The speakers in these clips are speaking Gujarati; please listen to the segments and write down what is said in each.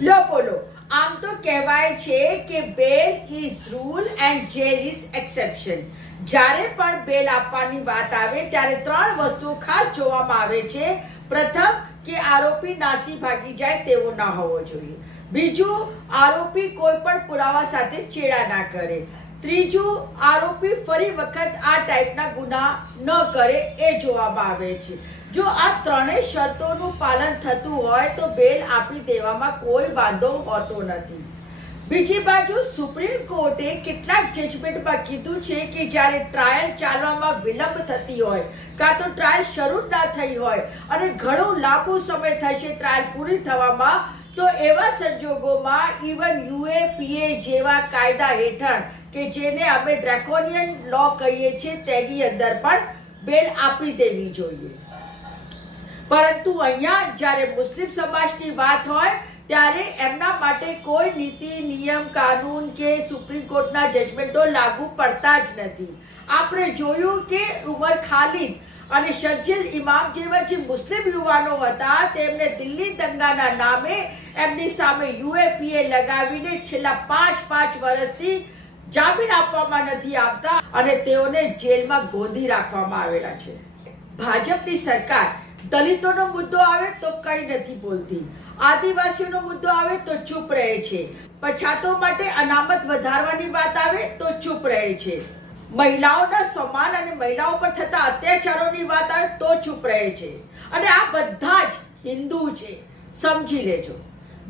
લો બોલો, આમ તો કહેવાય છે કે bail is rule and jail is exception. જ્યારે પણ બેલ આપવાની વાત આવે ત્યારે ત્રણ વસ્તુ ખાસ જોવામાં આવે છે. પ્રથમ, કે આરોપી નાસી ભાગી જાય તેવો ના હોવો જોઈએ. બીજું, આરોપી કોઈ પણ પુરાવા સાથે ચેડા ના કરે. ત્રીજું, આરોપી ફરી વખત આ ટાઈપના ગુના ન કરે એ જોવામાં આવે છે. જો આ ત્રણેય શરતોનું પાલન થતું હોય તો બેલ આપી દેવામાં કોઈ વાંધો હોતો નથી. બીજી બાજુ સુપ્રીમ કોર્ટે કેટલાક જજમેન્ટમાં કીધું છે કે જ્યારે ટ્રાયલ ચાલવામાં વિલંબ થતી હોય, કાં તો ટ્રાયલ શરૂ ના થઈ હોય અને ઘણો લાંબો સમય થશે ટ્રાયલ પૂરી થવામાં, તો એવા સંજોગોમાં ઇવન યુએપીએ જેવા કાયદા હેઠળ કે જેને આપણે ડ્રેકોનિયન લો કહીએ છીએ તેની અંદર પણ બેલ આપી દેવી જોઈએ. પરંતુ અહીંયા જ્યારે મુસ્લિમ સમાજની વાત હોય ત્યારે એમના માટે કોઈ નીતિ, નિયમ, કાનૂન કે સુપ્રીમ કોર્ટના જજમેન્ટો લાગુ પડતા જ નથી. આપણે જોયું કે ઉમર ખાલિદ અને શર્જીલ ઇમામ જેવા જે મુસ્લિમ યુવાનો હતા તેમને દિલ્હી દંગાના નામે એમની સામે યુએપીએ લગાવીને છેલ્લા 5 વર્ષથી જામીન આપવામાં નથી આવતા અને તેઓને જેલમાં ગોંધી રાખવામાં આવેલા છે. ભાજપની સરકાર દલિતોનો મુદ્દો આવે તો કઈ નથી બોલતી, આદિવાસીઓનો મુદ્દો આવે તો ચૂપ રહે છે, પછાતો માટે અનામત વધારવાની વાત આવે તો ચૂપ રહે છે, મહિલાઓના સન્માન અને મહિલાઓ પર થતા અત્યાચારોની વાત આવે તો ચૂપ રહે છે. અને આ બધા જ હિન્દુ છે, સમજી લેજો.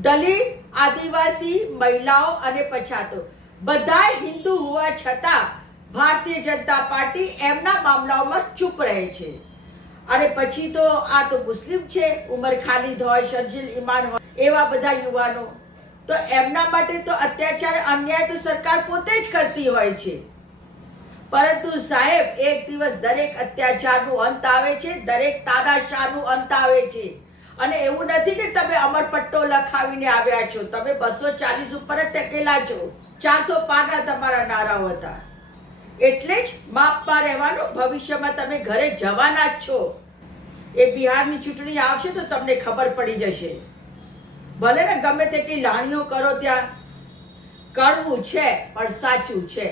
દલિત, આદિવાસી, મહિલાઓ અને પછાતો બધા હિન્દુ હોવા છતાં ભારતીય જનતા પાર્ટી એમના મામલાઓમાં ચૂપ રહે છે. અને પછી તો આ તો મુસ્લિમ છે, ઉમર ખાલિદ હોય, શર્જીલ ઇમાન હોય, એવા બધા યુવાનો, તો એમના માટે તો અત્યાચાર, અન્યાય તો સરકાર પોતે જ કરતી હોય છે. પરંતુ સાહેબ, એક દિવસ દરેક અત્યાચારનો અંત આવે છે, દરેક તાનાશાહનો અંત આવે છે. અને એવું નથી કે તમે અમરપટ્ટો લખાવીને આવ્યા છો, તમે 240 ઉપર જ ટકેલા છો. 400 પારના તમારા નારાઓ હતા. એટલે જ માપમાં રહેવાનું, ભવિષ્યમાં તમે ઘરે જવાના જ છો. એ બિહારની ચૂંટણી આવશે તો તમને ખબર પડી જશે. ભલે ને ગમે તેટલી લાણીઓ કરો, ત્યાં કડવું છે પણ સાચું છે.